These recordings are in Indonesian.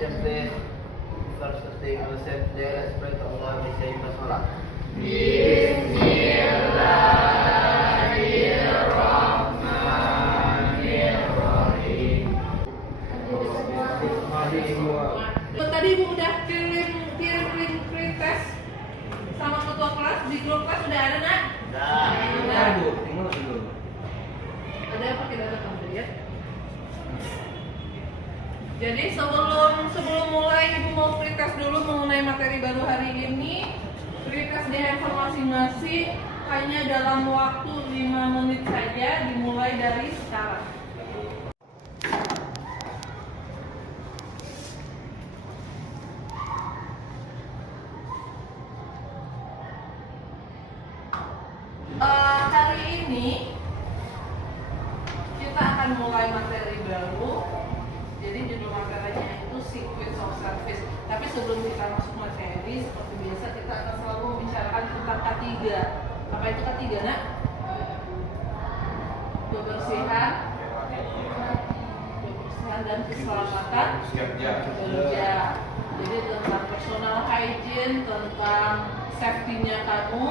attention please. First thing I will say today, let's pray to Allah by saying Basmalah. Tadi Ibu udah kirim tes sama ketua kelas di grup kelas, udah ada nak? Udah. Ada pakai data kamu ya? Jadi sebelum mulai Ibu mau pretest dulu mengenai materi baru hari ini. Pretest di handphone masing-masing hanya dalam waktu 5 menit saja, dimulai dari sekarang. Hari ini kita akan mulai materi baru. Jadi judul materinya itu sequence of service. Tapi sebelum kita masuk materi, seperti biasa kita akan selalu membicarakan tentang K3. Apa itu K3, nak? Kebersihan dan keselamatan kerja. Jadi tentang personal hygiene, tentang safety-nya kamu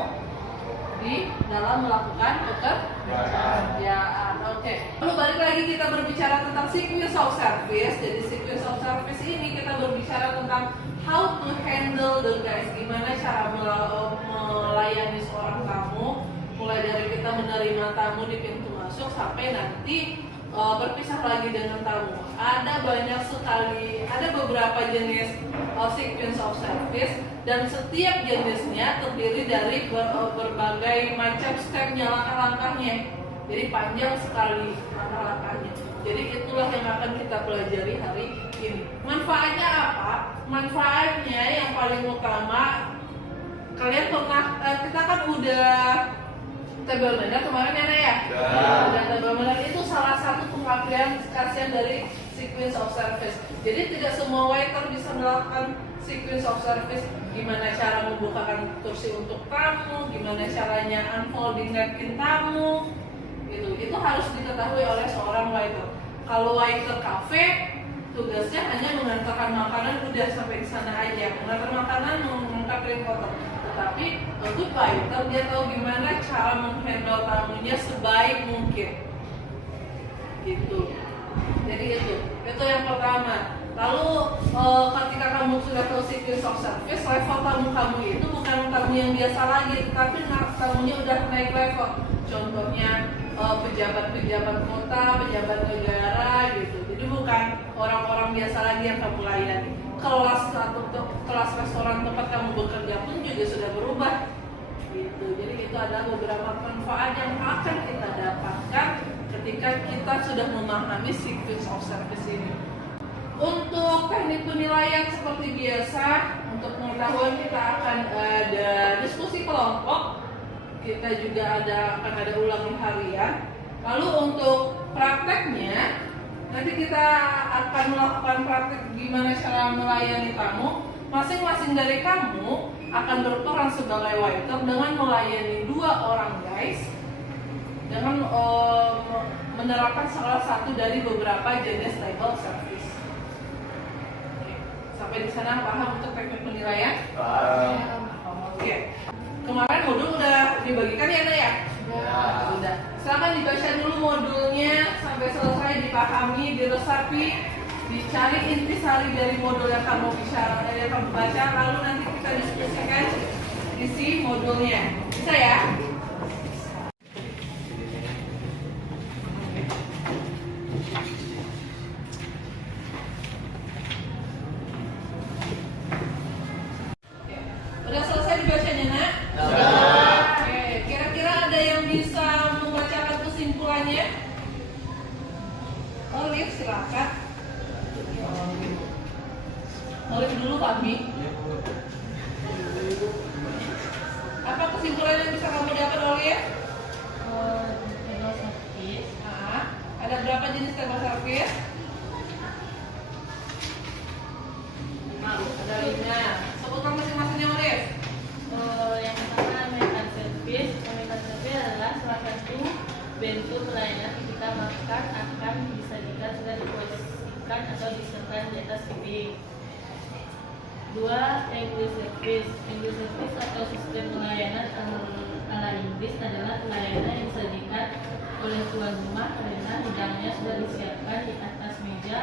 di dalam melakukan pekerjaan. Oke. Lalu balik lagi kita berbicara tentang sequence of service. Jadi sequence of service ini kita berbicara tentang how to handle the guys. Gimana cara melayani seorang tamu, mulai dari kita menerima tamu di pintu masuk sampai nanti berpisah lagi dengan tamu. Ada banyak sekali, ada beberapa jenis sequence of service, dan setiap jenisnya terdiri dari berbagai macam stepnya, langkah-langkahnya. Jadi panjang sekali langkah-langkahnya. Jadi itulah yang akan kita pelajari hari ini. Manfaatnya apa? Manfaatnya yang paling utama, kalian pernah, kita kan udah table manner kemarin ya? Dan table manner itu salah satu pengaplikasian dari sequence of service. Jadi tidak semua waiter bisa melakukan sequence of service. Gimana cara membukakan kursi untuk tamu, gimana caranya unfolding napkin tamu, itu harus diketahui oleh seorang waiter. Kalau waiter cafe, tugasnya hanya mengantarkan makanan, udah sampai di sana aja, mengantar makanan, mengangkat piring kotor. Tetapi untuk waiter, dia tahu gimana cara menghandle tamunya sebaik mungkin. Gitu. Jadi itu yang pertama. Lalu ketika kamu sudah tahu sequence of service, level tamu kamu itu bukan tamu yang biasa lagi, tetapi tamunya udah naik level. Contohnya pejabat-pejabat kota, pejabat negara gitu. Jadi bukan orang-orang biasa lagi yang kamu layani. Kelas restoran tempat kamu bekerja pun juga sudah berubah. Gitu. Jadi itu adalah beberapa manfaat yang akan kita dapatkan ketika kita sudah memahami sequence of service ini. Untuk teknik penilaian seperti biasa, untuk pengetahuan kita akan ada diskusi kelompok, kita juga akan ada ulangan harian. Lalu untuk prakteknya, nanti kita akan melakukan praktek gimana cara melayani tamu. Masing-masing dari kamu akan berperan sebagai waiter dengan melayani 2 orang guys, dengan menerapkan salah satu dari beberapa jenis table service. Sampai di sana paham untuk teknik penilaian? Oke. Kemarin modul udah dibagikan ya, Nak ya? Sudah. Silakan dibaca dulu modulnya sampai selesai, dipahami, diresapi, dicari intisari dari modul yang kamu baca, lalu nanti kita diskusikan isi modulnya. Bisa ya? Udah selesai dibacanya, Nak? Oke, kira-kira ada yang bisa membacakan kesimpulannya? Olive, silakan. Olive dulu, kami. Apa kesimpulan yang bisa kamu dapat, Olive? Table service. Ada berapa jenis table service? 5. Ada 5. Sebutkan masing-masingnya, Olive. Yang pertama American Service. American Service adalah salah satu bentuk pelayanan ketika makan akan disajikan sudah diposisikan atau disertakan di atas piring. 2. English service. English service atau sistem pelayanan ala Inggris adalah pelayanan yang disajikan oleh tuan rumah karena hidangnya sudah disiapkan di atas meja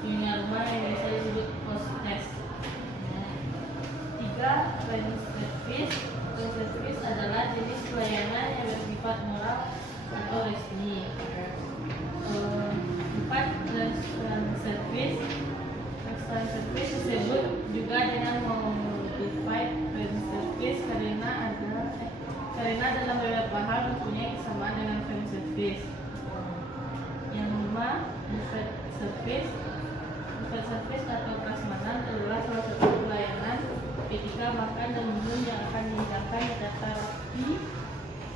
nyonya rumah yang biasa disebut hostess. 3. Friend service. Friend service adalah jenis pelayanan yang bersifat moral atau resmi. 4. Restaurant service. Restaurant service disebut juga dengan modified friend service karena dalam beberapa hal mempunyai kesamaan dengan friend service. Yang 5. Buffet service. Buffet service atau prasmanan adalah salah satu pelayanan ketika makan dan minum yang akan dihidangkan di daftar rapi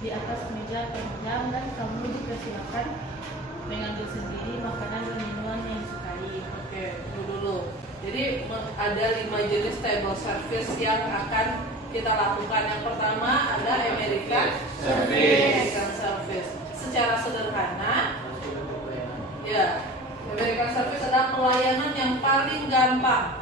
di atas meja penunjang dan kamu dipersilakan mengambil sendiri makanan dan minuman yang disukai. Oke, dulu. Jadi ada 5 jenis table service yang akan kita lakukan. Yang pertama ada American Service. Secara sederhana, ya, American Service adalah pelayanan yang paling gampang.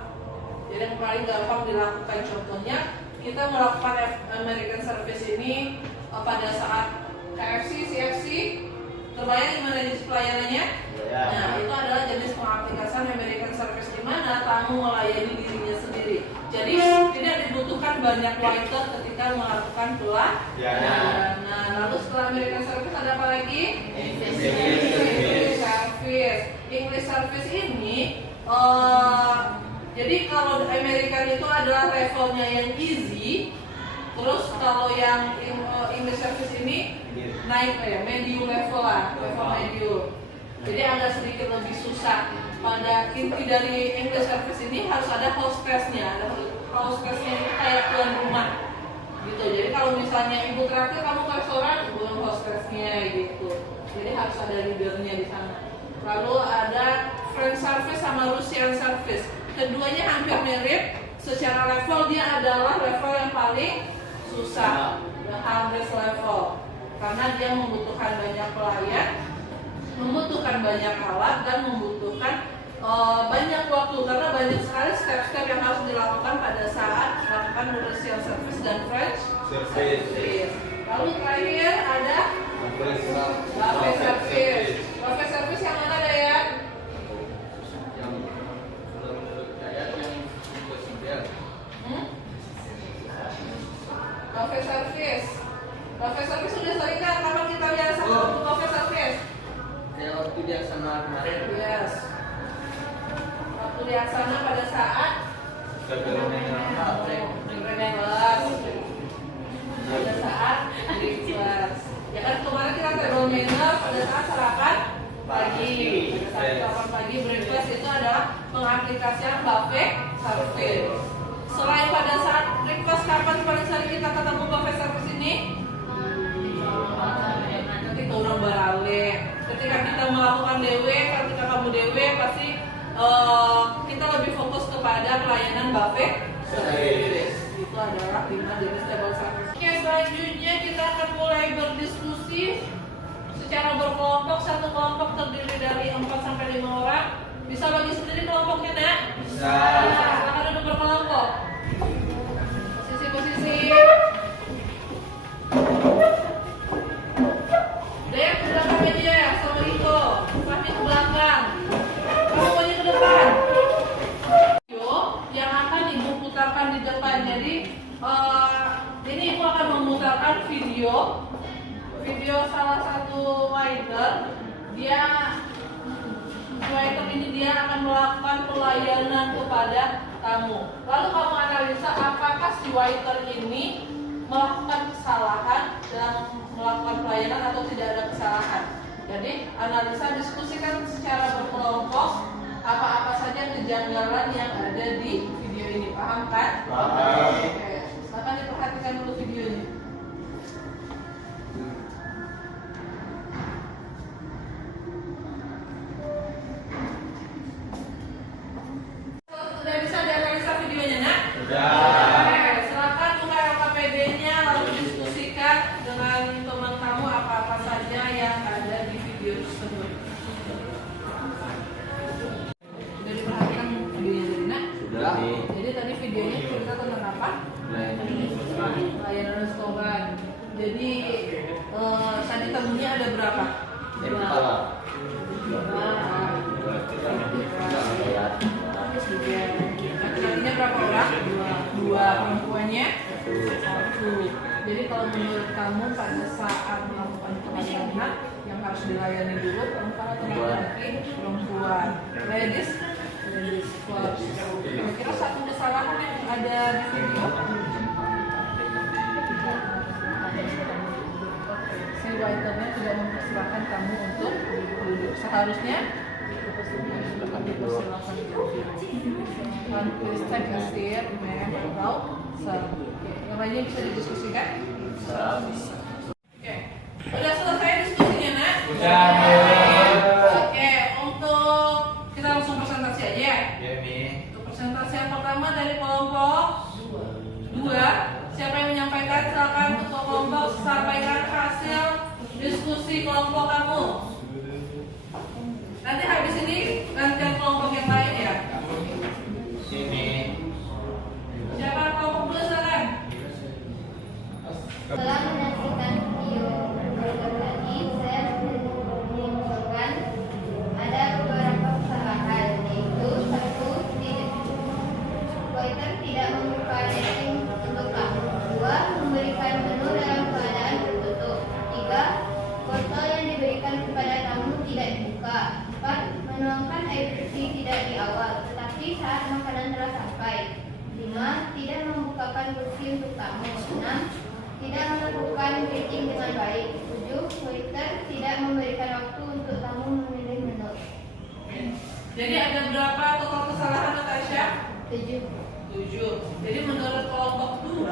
Jadi yang paling gampang dilakukan, contohnya kita melakukan American Service ini pada saat KFC, CFC. Terbayang gimana jenis pelayanannya? Ya. Nah, itu adalah jenis pengaplikasian American Service di mana tamu melayani dirinya sendiri. Jadi tidak dibutuhkan banyak waiter ketika melakukan pelayanan. Nah, lalu setelah American Service ada apa lagi? English Service. English Service ini, jadi kalau American itu adalah levelnya yang easy. Terus kalau yang English Service ini naik medium level lah, level medium. Jadi agak sedikit lebih susah. Pada inti dari English Service ini harus ada hostessnya. Hostessnya itu kayak tuan rumah, gitu. Jadi kalau misalnya ibu traktir kamu ke restoran, ibu hostessnya gitu. Jadi harus ada leadernya di sana. Lalu ada French Service sama Russian Service. Keduanya hampir mirip. Secara level dia adalah level yang paling susah, the hardest level. Karena dia membutuhkan banyak pelayan, membutuhkan banyak alat, dan membutuhkan banyak waktu karena banyak sekali step-step yang harus dilakukan pada saat melakukan Russian Service dan French Service. Lalu terakhir ada Buffet Service. Buffet Service yang mana ya? Buffet Service. Buffet Service sudah sering kan? Kapan kita biasa Buffet Service? Ya, waktu di Aksana kemarin. Yes. Waktu di Aksana pada saat pada saat breakfast. Ya kan kemarin kita table manner pada saat sarapan pagi. Pada saat sarapan pagi breakfast itu adalah pengaplikasian buffet service. Selain pada saat breakfast, kapan paling sering kita ketemu buffet service ini? Nanti ke orang barale. Ketika kita melakukan DW, ketika kamu DW pasti kita lebih fokus kepada pelayanan buffet service. Itu adalah 5 jenis table service. Oke, selanjutnya kita akan mulai berdiskusi secara berkelompok. Satu kelompok terdiri dari 4 sampai 5 orang. Bisa bagi sendiri kelompoknya, Nak? Bisa. Silakan duduk berkelompok. Posisi. Dek, ke belakang aja, sama Iko. Fahmi ke belakang. Kamu maunya ke depan. Video yang akan Ibu putarkan di depan. Jadi ini Ibu akan memutarkan video salah satu waiter. Waiter ini dia akan melakukan pelayanan kepada tamu. Lalu kamu analisa apakah si waiter ini melakukan kesalahan dalam melakukan pelayanan atau tidak ada kesalahan. Jadi analisa, diskusikan secara berkelompok apa-apa saja kejanggalan yang ada di video ini. Paham kan? Paham. Oke, silakan diperhatikan dulu videonya. Sudah bisa dianalisa videonya, Nak? Oke, silakan buka LKPD-nya lalu diskusikan dengan teman kamu apa-apa saja yang ada di video tersebut. Sudah diperhatikan videonya, Nak? Sudah. Jadi tadi videonya Jadi tadi tamunya ada berapa? Yang kepala. Laki-lakinya berapa orang? Dua. Perempuannya? Satu. Jadi kalau menurut kamu pada saat melakukan pelayanan yang harus dilayani dulu perempuan atau laki-laki? Perempuan. Ladies first. Kira-kira satu kesalahan yang ada di video? Si waiternya tidak mempersilahkan kamu untuk duduk. Seharusnya dipersilakan duduk. Please take a seat, ma'am, atau sir. Yang lainnya bisa didiskusikan? Oke. Udah selesai diskusinya, nak? Oke, untuk kita langsung presentasi aja ya. Untuk presentasi yang pertama dari kelompok 2. Siapa yang menyampaikan? Silakan untuk kelompok sampaikan hasil diskusi kelompok kamu. Nanti habis ini gantian kelompok yang lain ya. Siapa kelompok 2 silakan. Setelah menyaksikan video berikut tadi, saya menyimpulkan ada beberapa kesalahan, yaitu 1. Waiter tidak membuka rating untuk tamu. 2. Memberikan menu dalam keadaan tertutup. 3. Botol yang diberikan kepada tamu tidak dibuka. 4. Menuangkan air putih tidak di awal, tetapi saat makanan telah sampai. 5. Tidak membukakan kursi untuk tamu. 6. Tidak melakukan greeting dengan baik. 7. Waiter tidak memberikan waktu untuk tamu memilih menu. Jadi ada berapa total kesalahan Natasha? 7. 7. Jadi menurut kelompok 2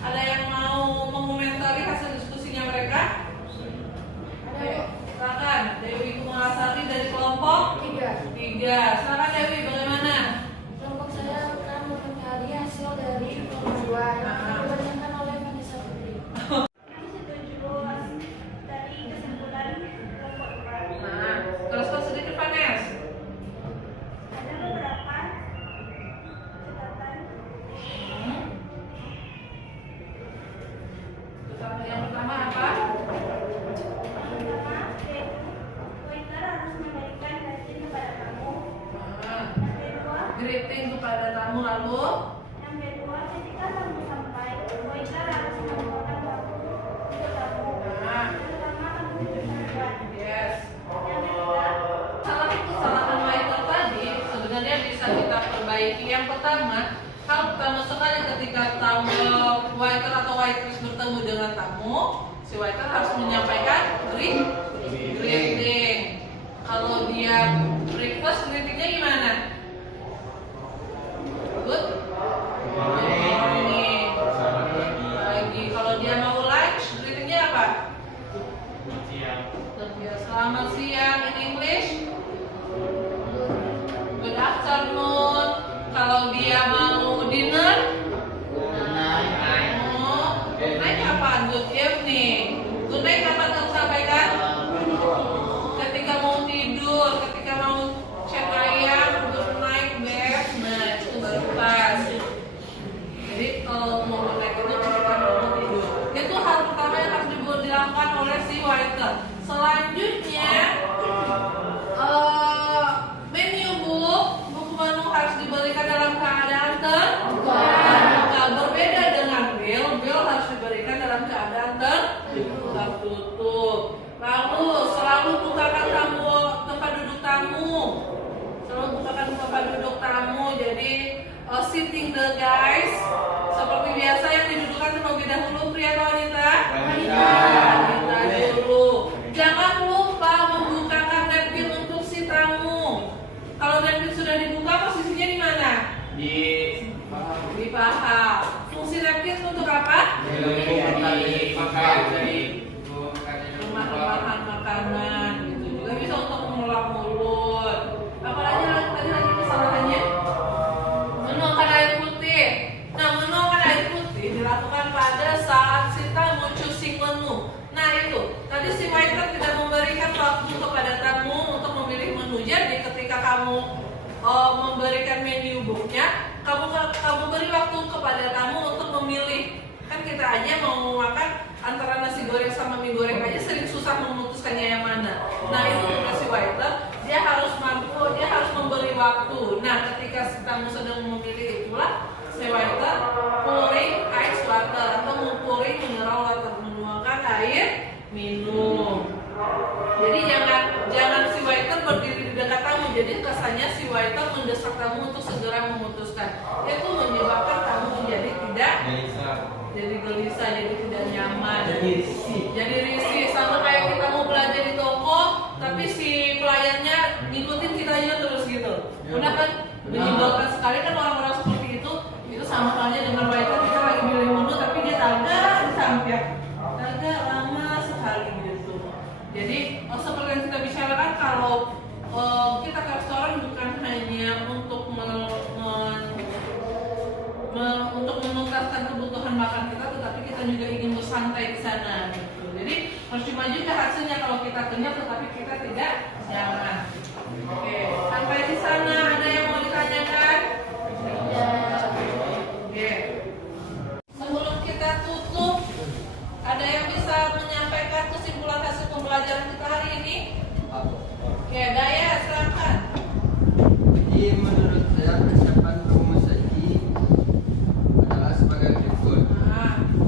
ada yang mau mengomentari hasil diskusinya mereka? Ayo, silakan Dewi Kumalasari dari kelompok 3. Silakan Dewi, bagaimana? Kelompok saya akan mencari hasil dari kelompok 2 yang dibacakan oleh Vanessa Putri. Setuju dari kesimpulan kelompok 2. Nah, teruskan sedikit Vanes. Ada beberapa catatan. Yang pertama apa? Pertama, yaitu waiter harus memberikan rating kepada tamu. Nah, Yang kedua, greeting kepada tamu lalu. ketika tamu sampai, waiter harus membuatkan waktu untuk tamu. Nah, Terutama tamu perempuan. yes. Yang ketiga, Salah satu kesalahan waiter tadi sebenarnya bisa kita perbaiki. Yang pertama, hal pertama sekali ketika tamu waiter atau waitress bertemu dengan tamu, si waiter harus menyampaikan greeting. Kalau dia breakfast, greetingnya gimana? Good morning. Pagi. Kalau dia mau lunch, greetingnya apa? Selamat siang in English. Good afternoon. Kalau dia mau dinner, night kapan? Good evening. Good night kapan kamu sampaikan? Ketika mau tidur, ketika mau chat ayam, good night beb. Nah itu baru pas. Jadi kalau mau good night itu ketika mau tidur. Itu hal pertama yang harus dilakukan oleh si waiter. Selanjutnya menu buku menu harus diberikan dalam keadaan terbuka. Berbeda dengan bill harus diberikan dalam keadaan tertutup. Lalu selalu bukakan tempat duduk tamu. Selalu bukakan tempat duduk tamu. Jadi sitting the guys seperti biasa yang didudukan terlebih dahulu pria atau wanita? Wanita dulu. Jangan lupa membukakan napkin untuk si tamu. Kalau napkin sudah dibuka, posisinya di mana? Di paha. Fungsi napkin untuk apa? Remah-remahan makanan. Gitu juga bisa untuk mengelap mulut. Apalagi lagi kesalahannya? Menuangkan air putih. Nah, menuangkan air putih dilakukan pada saat si tamu choosing menu. Nah itu, tadi si waiter tidak memberikan waktu kepada tamu untuk memilih menu. Jadi ketika kamu memberikan menu booknya, kamu beri waktu kepada tamu untuk memilih. Kan kita aja mau makan antara nasi goreng sama mie goreng aja sering susah memutuskannya yang mana. Nah itu tugas si waiter, dia harus mampu, dia harus memberi waktu. Nah ketika tamu sedang memilih itulah si waiter pouring ice water atau pouring mineral water, menuangkan air minum. Jadi jangan si waiter berdiri di dekat tamu. Jadi kesannya si waiter mendesak tamu untuk segera memutuskan. Itu menyebabkan tamu menjadi tidak jadi gelisah, jadi tidak nyaman, jadi risih. Sama kayak kita mau belanja di toko, tapi si pelayannya ngikutin kita aja terus gitu. Udah kan menyebalkan sekali kan orang-orang seperti itu sama halnya dengan waiter. Kita lagi milih menu tapi dia agak disampaikan, agak lama sekali gitu. Jadi seperti yang kita bicarakan, kalau kita ke restoran bukan hanya untuk untuk menuntaskan kebutuhan makan kita, tetapi kita juga ingin bersantai di sana gitu. Jadi percuma juga hasilnya kalau kita kenyang tetapi kita tidak nyaman. Oke, sampai di sana ada yang mau ditanyakan? Oke. Sebelum kita tutup, ada yang bisa menyampaikan kesimpulan hasil pembelajaran kita hari ini? Oke, Daya, silakan. Jadi menurut saya persiapan rumus saji adalah sebagai berikut.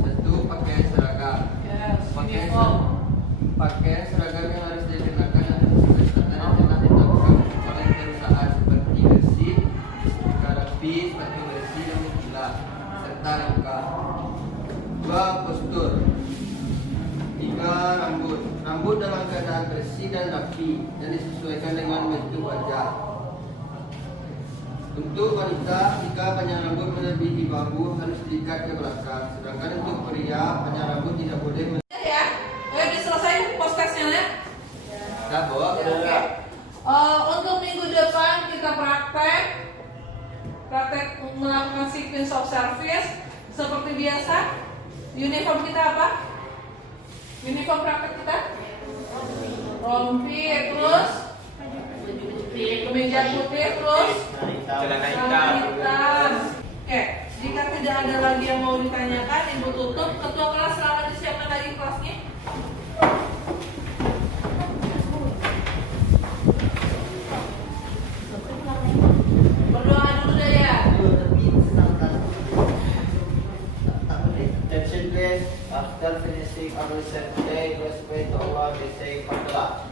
Satu, pakaian seragam. Pakaian seragam yang harus dikenakan berdasarkan yang telah ditetapkan oleh perusahaan seperti besi, karapi, sepatu besi dan mutiara serta rangka. Dua, postur. Tiga, rambut. Rambut dalam keadaan bersih dan rapi dan disesuaikan dengan bentuk wajah. Untuk wanita, jika panjang rambut melebihi bahu harus diikat ke belakang. Sedangkan untuk pria, panjang rambut tidak boleh Ya, udah diselesai podcastnya ya? Dah, bawa. Oke. Untuk minggu depan kita praktek melakukan sequence of service seperti biasa. Uniform kita apa? Uniform praktek kita? Rompi, terus kemeja putih, terus celana hitam. Oke, jika tidak ada lagi yang mau ditanyakan, Ibu tutup. Ketua kelas silakan disiapkan lagi kelasnya. Berdoa dulu deh ya. Attention please. After finishing our lesson today, let's pray to Allah. They say, Alhamdulillah.